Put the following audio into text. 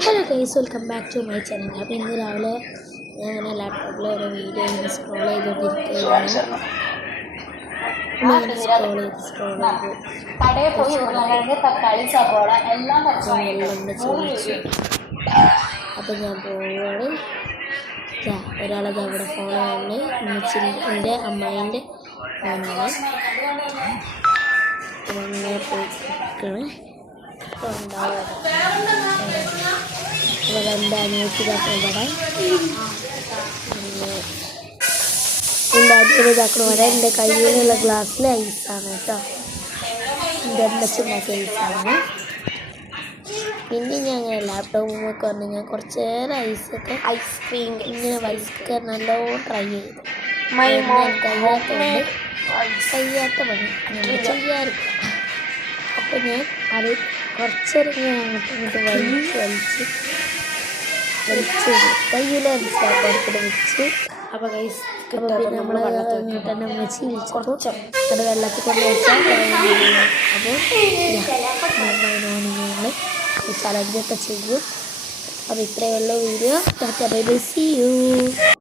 Hello guys, welcome back to my channel. അപ്പോൾ ഇന്ന് രാവിലെ ഞാൻ അങ്ങനെ ലാപ്ടോപ്പിൽ ഒരു വീഡിയോ ഇങ്ങനെ സ്ക്രോൾ ചെയ്തുകൊണ്ടിരിക്കുകയായിരുന്നു. കടയിൽ പോയി ഉരുളക്കിഴങ്ങ്, തക്കാളി, സവോള എല്ലാം ചോദിച്ചു. അപ്പോൾ ഞാൻ പോകുമ്പോൾ ഒരാളത് അവിടെ ഫോൺ വന്ന് എൻ്റെ അമ്മായിൻ്റെ ഫോണാണ്. അങ്ങനെ പോയി കിടക്കണേ. ഇവിടെ എൻ്റെ അനിയത്തിതൊക്കെ ഇവിടെ ഉണ്ടാക്കിയതാക്കണം. ഇവിടെ എൻ്റെ കയ്യിലുള്ള ഗ്ലാസ്സിൽ ഐസാണ് കേട്ടോ. എൻ്റെ അമ്മച്ചുണ്ടാക്കിയ ഐസാണ്. പിന്നെ ഞാൻ അങ്ങനെ ലാപ്ടോപ്പിലൊക്കെ വന്ന് ഞാൻ കുറച്ച് നേരം ഐസൊക്കെ ഐസ്ക്രീം ഇങ്ങനെ വലിക്കാൻ നല്ലോണം ട്രൈ ചെയ്തു. കഴിയാത്ത പണി നമ്മൾ ചെയ്യാറില്ല. അപ്പോൾ ഞാൻ അത് കുറച്ചേരം ഞാൻ അങ്ങോട്ട് വലിച്ച് കയ്യിലടിച്ചാൽ വെച്ച്. അപ്പോൾ നമ്മൾ തന്നെ വെച്ച് വിളിച്ചപ്പോൾ അത് വെള്ളത്തിൽ കൊണ്ട് വെച്ചാൽ അപ്പോൾ ഞങ്ങൾ ചലഞ്ചൊക്കെ ചെയ്യും. അപ്പോൾ ഇത്രയുള്ള video. Tata bye bye, see U.